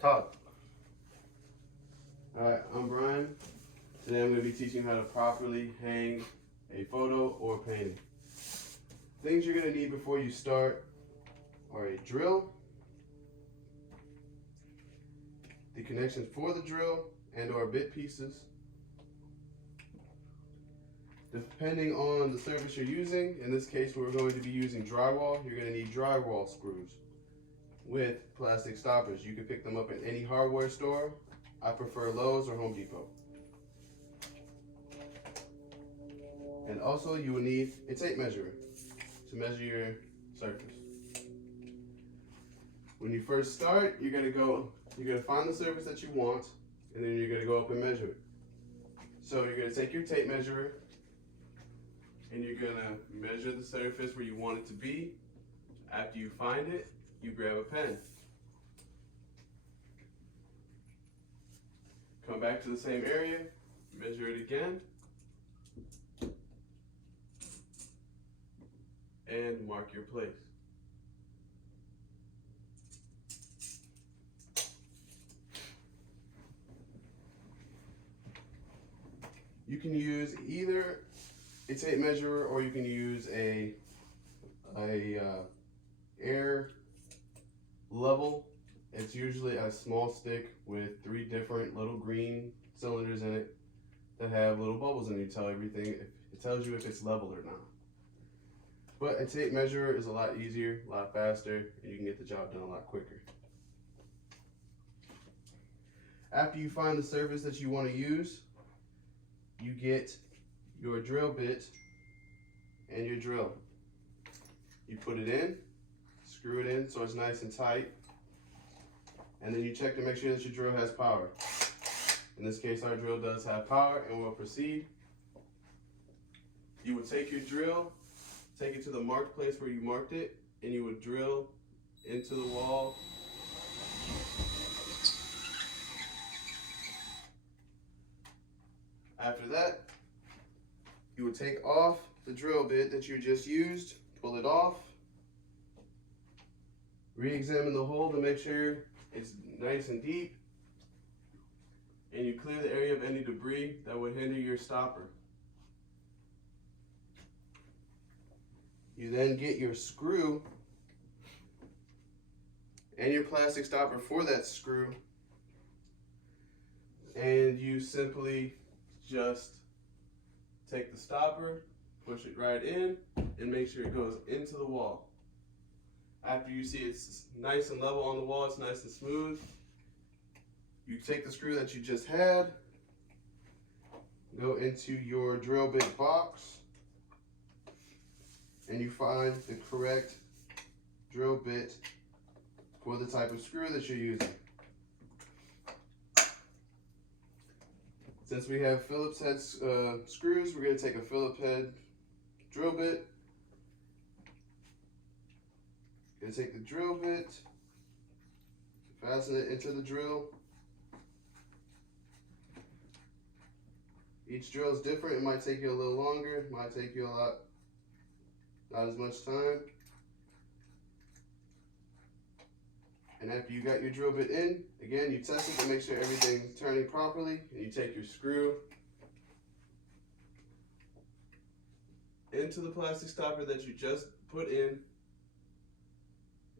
Talk. Alright, I'm Brian. Today I'm going to be teaching you how to properly hang a photo or painting. Things you're going to need before you start are a drill, the connections for the drill and or bit pieces. Depending on the surface you're using, in this case we're going to be using drywall, you're going to need drywall screws with plastic stoppers. You can pick them up at any hardware store. I prefer Lowe's or Home Depot. And also you will need a tape measure to measure your surface. When you first start, you're gonna find the surface that you want, and then you're gonna go up and measure it. So you're gonna take your tape measure and you're gonna measure the surface where you want it to be. After you find it, you grab a pen. Come back to the same area, measure it again, and mark your place. You can use either a tape measure or you can use a air level. It's usually a small stick with 3 different little green cylinders in it that have little bubbles in it. It tells you if it's level or not. But a tape measure is a lot easier, a lot faster, and you can get the job done a lot quicker. After you find the surface that you want to use, you get your drill bit and your drill. You put it in, screw it in so it's nice and tight, and then you check to make sure that your drill has power. In this case, our drill does have power, and we'll proceed. You would take your drill, take it to the marked place where you marked it, and you would drill into the wall. After that, you would take off the drill bit that you just used, pull it off, re-examine the hole to make sure it's nice and deep, and you clear the area of any debris that would hinder your stopper. You then get your screw and your plastic stopper for that screw, and you simply just take the stopper, push it right in, and make sure it goes into the wall. After you see it's nice and level on the wall, it's nice and smooth, you take the screw that you just had, go into your drill bit box, and you find the correct drill bit for the type of screw that you're using. Since we have Phillips head screws, we're going to take a Phillips head drill bit. Going to take the drill bit, fasten it into the drill. Each drill is different. It might take you a little longer, it might take you not as much time. And after you got your drill bit in, again, you test it to make sure everything's turning properly, and you take your screw into the plastic stopper that you just put in,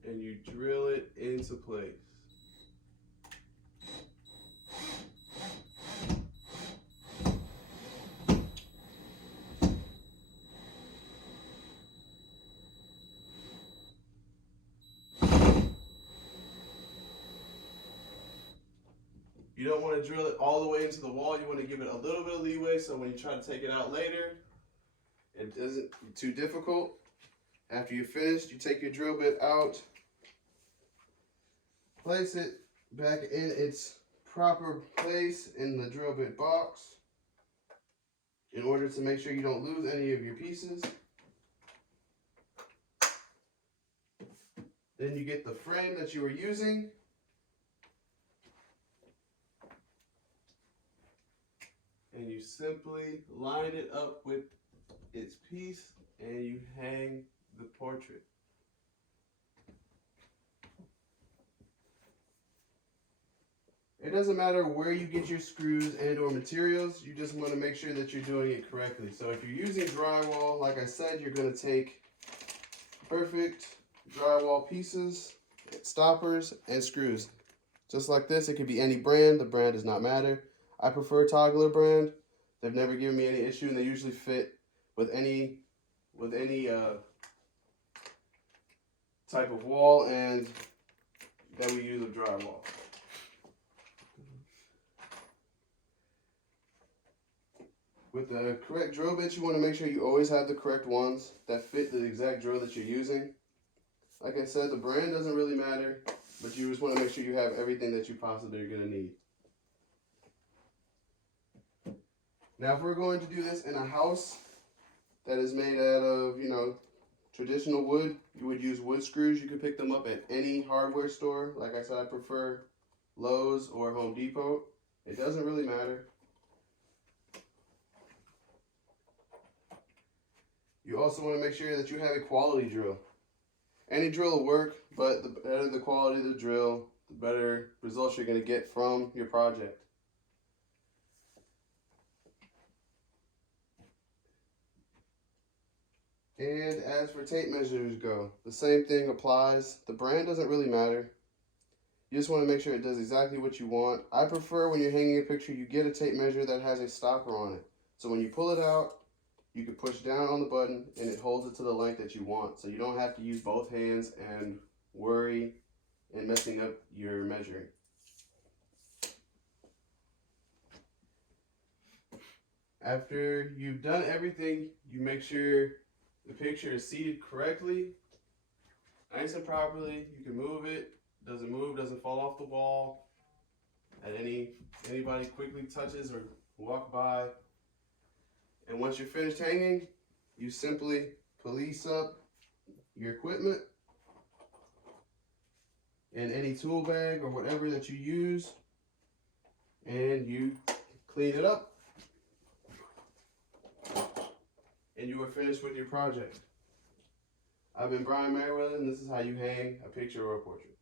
and you drill it into place. You don't want to drill it all the way into the wall. You want to give it a little bit of leeway so when you try to take it out later, it isn't too difficult. After you're finished, you take your drill bit out, place it back in its proper place in the drill bit box in order to make sure you don't lose any of your pieces. Then you get the frame that you were using. And you simply line it up with its piece and you hang the portrait. doesn't matter where you get your screws and or materials, you just want to make sure that you're doing it correctly. So if you're using drywall, like I said, you're going to take perfect drywall pieces, stoppers, and screws. Just like this, it could be any brand. The brand does not matter. I prefer Toggler brand. They've never given me any issue, and they usually fit with any type of wall and that we use of drywall. With the correct drill bits, you want to make sure you always have the correct ones that fit the exact drill that you're using. Like I said, the brand doesn't really matter, but you just want to make sure you have everything that you possibly are going to need. Now, if we're going to do this in a house that is made out of, traditional wood, you would use wood screws. You could pick them up at any hardware store. Like I said, I prefer Lowe's or Home Depot. It doesn't really matter. You also want to make sure that you have a quality drill. Any drill will work, but the better the quality of the drill, the better results you're going to get from your project. And as for tape measures go, the same thing applies. The brand doesn't really matter. You just want to make sure it does exactly what you want. I prefer when you're hanging a picture, you get a tape measure that has a stopper on it. So when you pull it out, you can push down on the button and it holds it to the length that you want. So you don't have to use both hands and worry and messing up your measuring. After you've done everything, you make sure the picture is seated correctly, nice and properly. You can move it, doesn't move, doesn't fall off the wall at anybody quickly touches or walk by. And once you're finished hanging, you simply police up your equipment in any tool bag or whatever that you use, and you clean it up, and you are finished with your project. I've been Brian Merriweather, and this is how you hang a picture or a portrait.